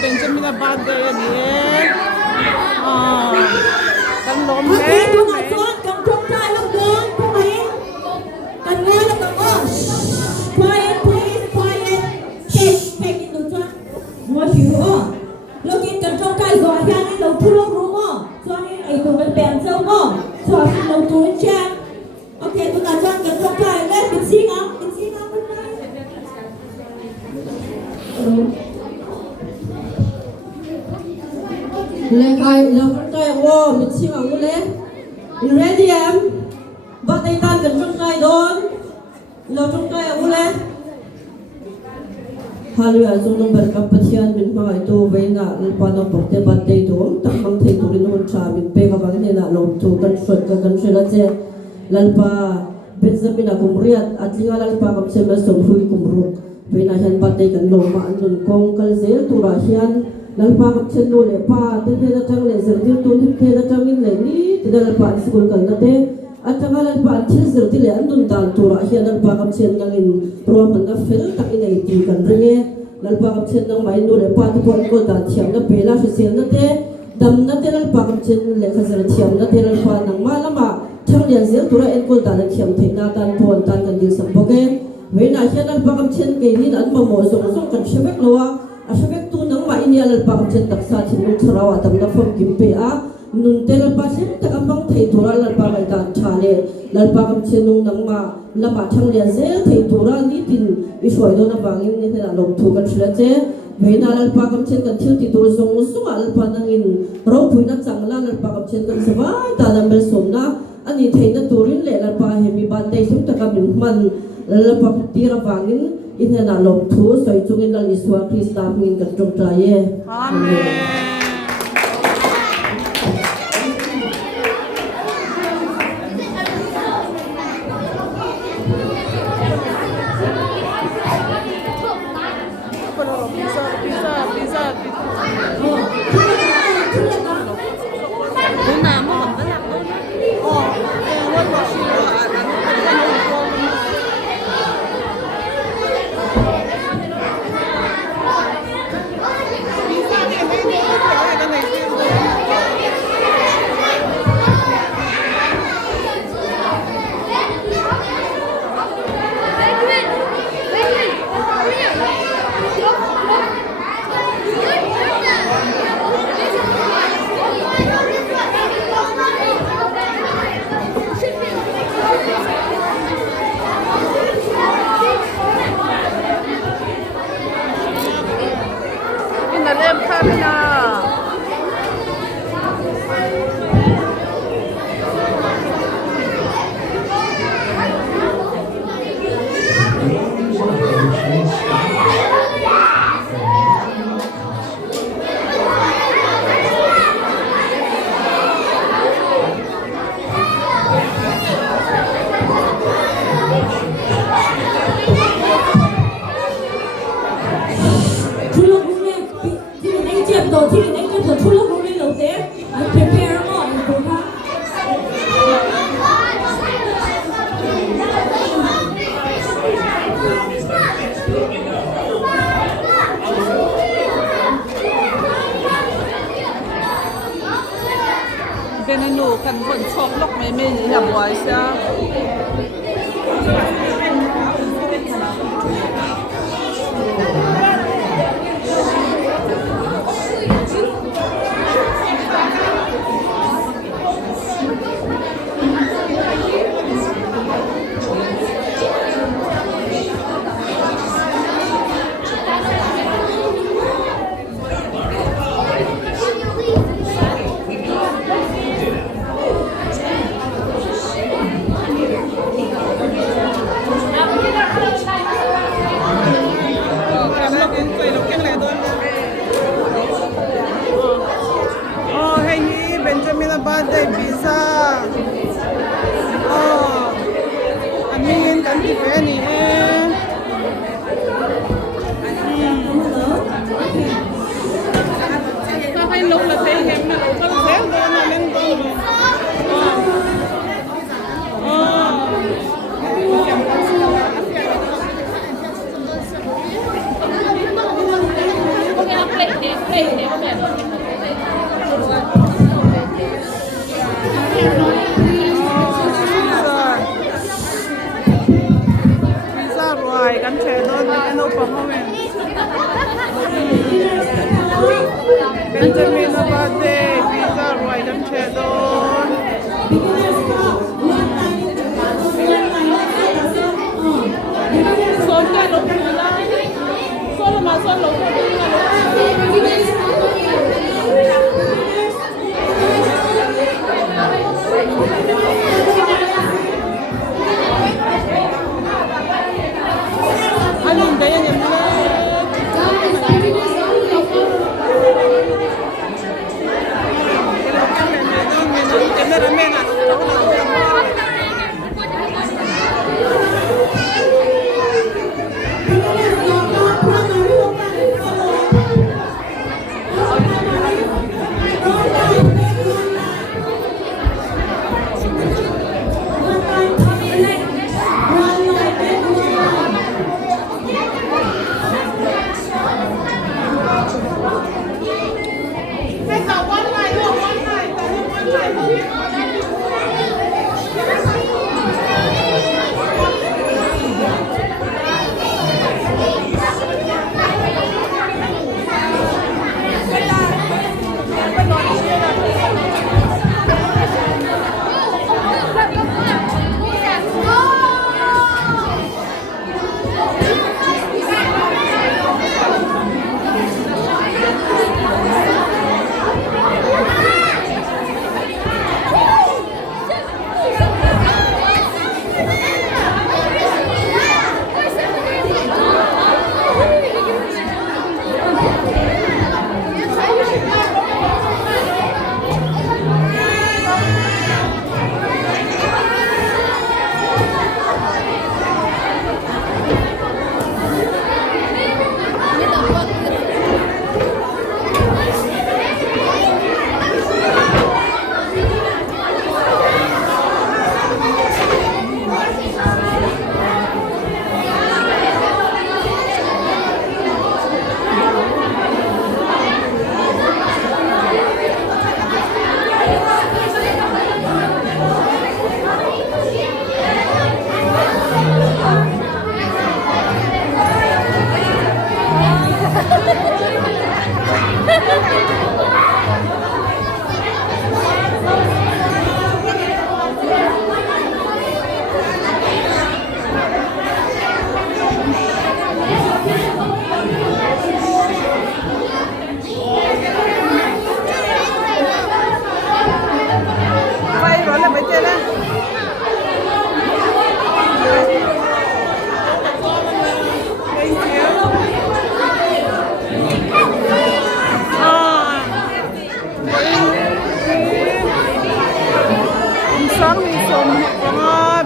Benbena birthday again. Kan Lawmna. Okay, kung aton, kung tayo doon, kumain. Kanina na ako. Quiet, please, quiet. Take it, Nutra. What you are? Look at the trong tay rồi, ra đi đầu thu lông đúng không? Cho nên ấy tụi mình bèn sâu không? Cho xin đầu thu lên trang. Ok, tụi ta cho cái trong tay lên, mình xin không? Mình xin không? Lek ai lo kai wo mit sing ang ule ready am ba tay tan kan trong kai don lo trong kai ang ule halu a zung number ka pathian min ma ai to ve na Lalpa no pokte ba tay to tak mang thei to rin hon cha min pe ka bang ne na lo to kan shot ka kan shela che Lalpa Benbena kumriat atlinga Lalpa kam se ma som hui kumru ve na hian ba tay kan lo ma an nun kong kal zel tu ra hian Lalpa kam chen no le pa te te na tang le zer dir tu te na tang in le ni te Lalpa school kal na te atanga Lalpa thil zer ti le an dun dan tu ra hian Lalpa kam chen nang in ro man na fel tak in ei ti kan ringe Lalpa kam chen nang mai no le pa te pon ko da thiam na pe la sel na te dam na te Lalpa kam chen le kha zer thiam na te Lalpa nang ma lama thang lian zel tu ra en ko da na thiam the na tan pon tan kan dil sam boke ve na hian Lalpa kam chen ke ni an ma mo zong zong kan shebek lowa asabek tu nang ma inia Lalpa kam chen taksa thin nung tharawa tam na fom kim pe a nun te Lalpa chen tak ambang thei thura Lalpa mai dan thale Lalpa kam chen nung nang ma lama thang lian zel thei thura ni tin I shoi do na bangin ni na lom thu kan thla che veina Lalpa kam chen kan thil ti tur zong sunga Lalpa nang in ro phui na changla Lalpa kam chen kan sawai ta na mel somna ani thei na turin le Lalpa happy birthday sum taka min man Lalpa tira bangin in na lom thu soi chungin dal Iswa Krista min kan trong tra ye Amen. Benbena kan kon chok lok me me ni ya boy sia ano pa kami. Benjamin na birthday, Peter, White and Shadon. Beginners Cup. One line. Solo lo que me da. Solo más solo que me da. Ano hindi yan yung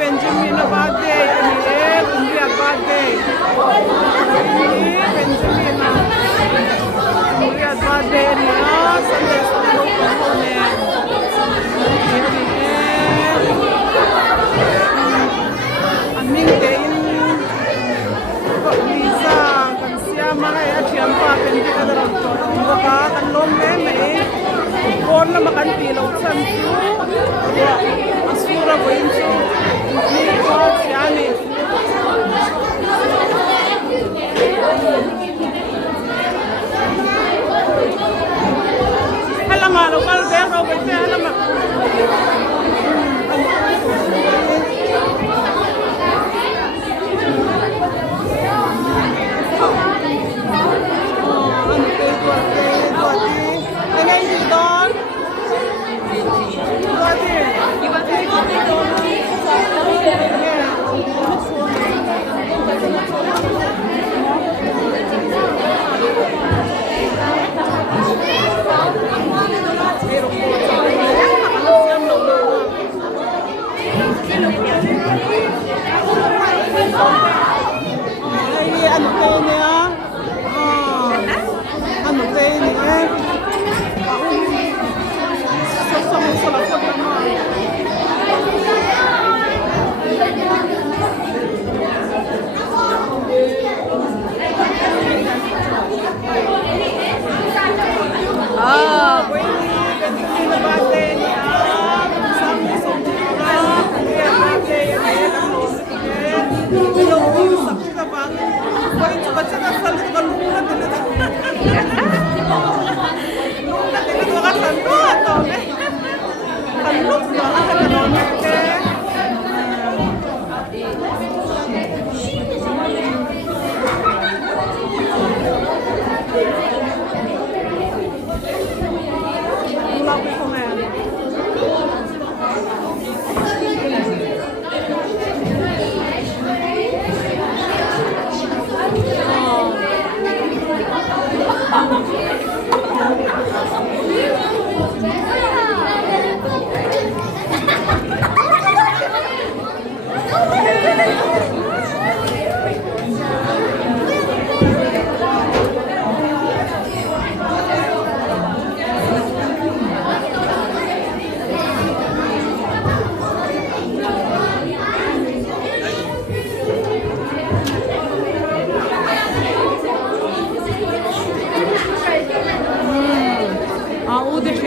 Benjamin na birthday, India birthday. Benjamin na India birthday niya, Sunday school ko niya. Aming din Lisa, kan siya mga yatiyang pa, hindi ka darang to. Baka kanlong may kon na makantilaw sa siyo. Asura ko yun siyo. Hindi ko siya ni. Halama, lokal pero ko siya halama.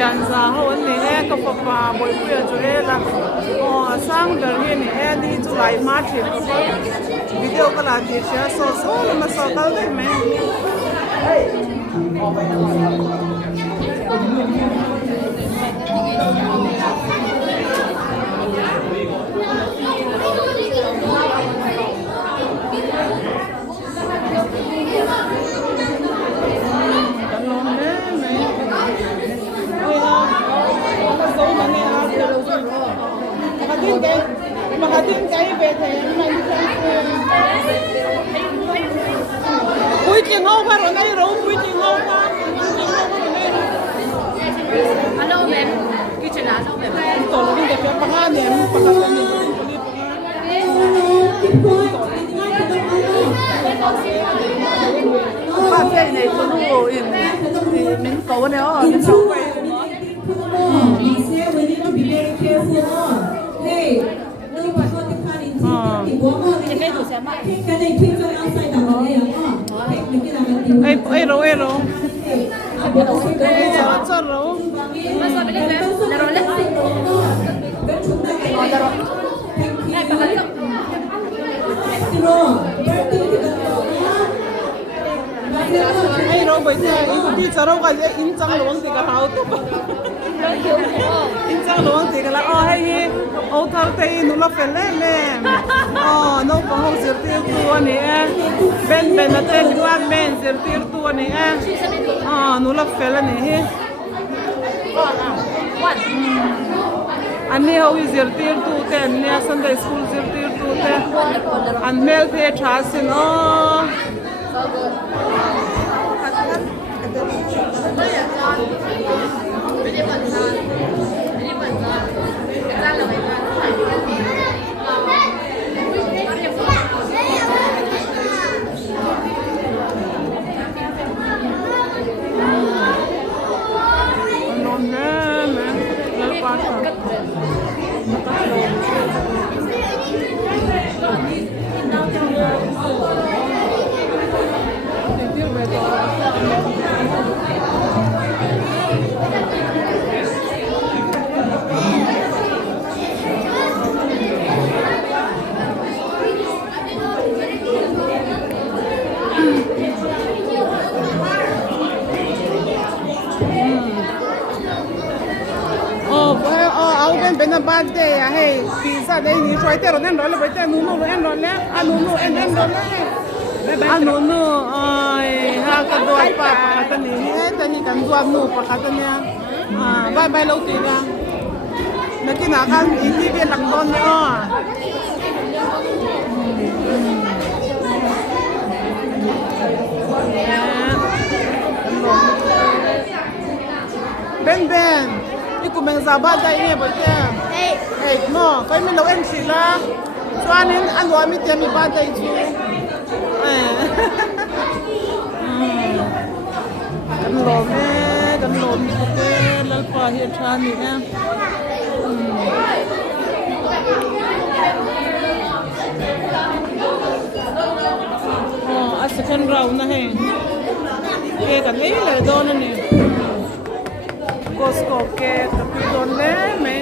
thian za ho ni e ka pa pa boi pu chu e la o sang der hi ni e ni chu lai ma thi ko video ka la thi sia so so ma so ka de me Makatin kayo bete, Bui chừng hô pa rồi nay rồi bui chừng hô pa. Alo mẹ, cái chuyện nào đâu mẹ? Tổ đi để cho pa nè, pa ka ni. Pa cái này tôi nuôi in mình cầu này ó, mình sống vậy. Ai rồi. Cho rồi. Masa beli mẹ, nhà rồi lấy. Này bà lấy Ai rồi bây giờ đi cho đâu cái in trang luôn thì cái hậu tục. In trang luôn thì cái là hay ô thar tây nó là phải lên nó có hậu diệt tiêu tua nè Benbena tây thì qua men diệt tiêu tua nè nó là phải lên nè anh này hậu diệt tiêu tu thế nè Sunday school diệt tiêu tu thế anh mail thế trả xin Benbena birthday hey pizza đây ni xoay tero nên rồi là bây giờ nunu em rồi nè nunu em rồi nè nunu ai ha cái đôi pa cái này cái này cần doam nu pa cái này bye bye lâu tiền nha mấy cái nào kan ini dia lăng don nữa Ben Kumeng zabat day niya ba siya? 8 no, kaya may lawen sila. So anin, ano amit niya may batay siya. Kanlom kote, lalpa hiya chani niya. Second round na he. Kaya kanila, doon na niya. Costco के तपियों ने मैं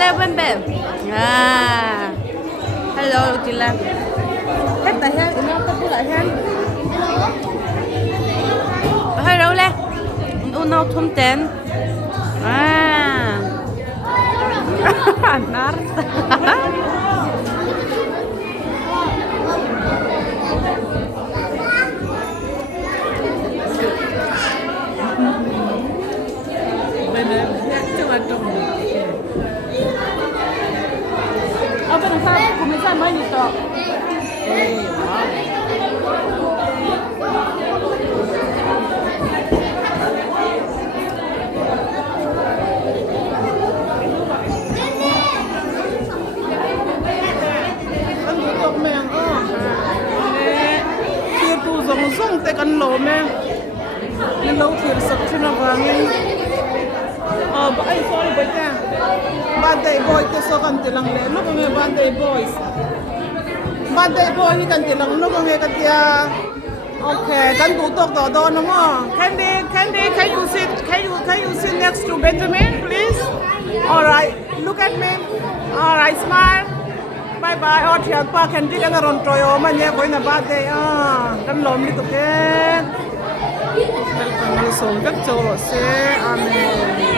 le Benbena. À. Hello chị Lan. Hết tại hen, nó có lại hen. Hello le. Uno thum ten. À. Nar. Apa nasa kumisa man ito? Ang tutok mo yan ko. Kaya tu zong te kan lo me. Nilaw kaya sa tunabangin. Ay, sorry, but yeah. Birthday boy, so kanti lang le. Look ang birthday boys. Birthday boy, kanti lang. Look ang katiya. Okay, kan tutok do no mo. Candy, can you sit next to Benjamin, please? All right, look at me. All right, smile. Bye bye. Oh, thiệt pa candy ka na ron toyo man ye boy na birthday. Kan lom ni to ke. Welcome to so gak choro se. Amen.